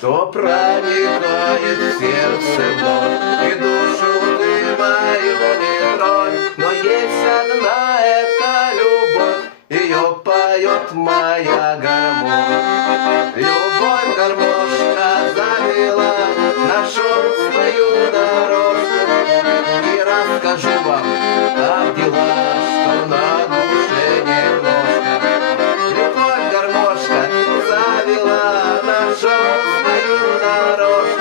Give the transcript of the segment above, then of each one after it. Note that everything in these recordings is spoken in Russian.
что проникает в сердце вновь, и душу ты мою не тронь. Но есть одна эта любовь, ее поет моя гармонь. Любовь гармошка завела нашу свою дорожку, и расскажу вам, как дела, что на душе немножко. Любовь гармошка завела нашу свою дорожку,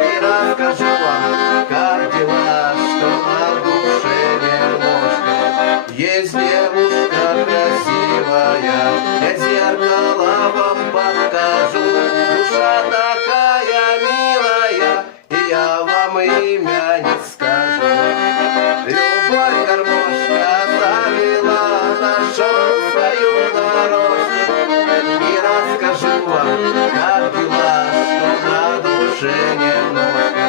и расскажу вам, как дела, что на душе немножко. Есть девушка красивая, я зеркало вам покажу. Душа такая милая, и я вам имя не скажу. Любовь гармошка завела нашу свою дорожку, и расскажу вам, как дела, что на душе немножко.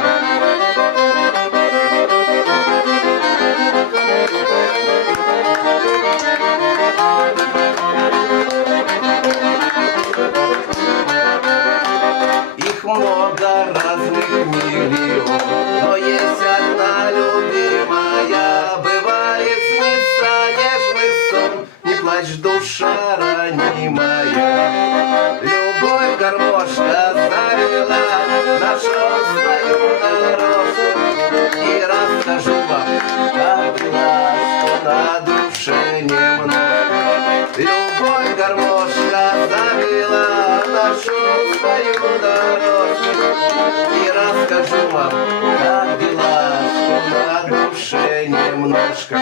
Их много разных миллионов, но есть одна любимая. Бывает, снится нежный сон, не плачь, душа ранимая. Любовь гармошка завела нашу свою дорожку, и расскажу вам, как дела, что на душе немного. Любовь гармошка завела нашу свою дорожку, и расскажу вам, как дела, что на душе немножко.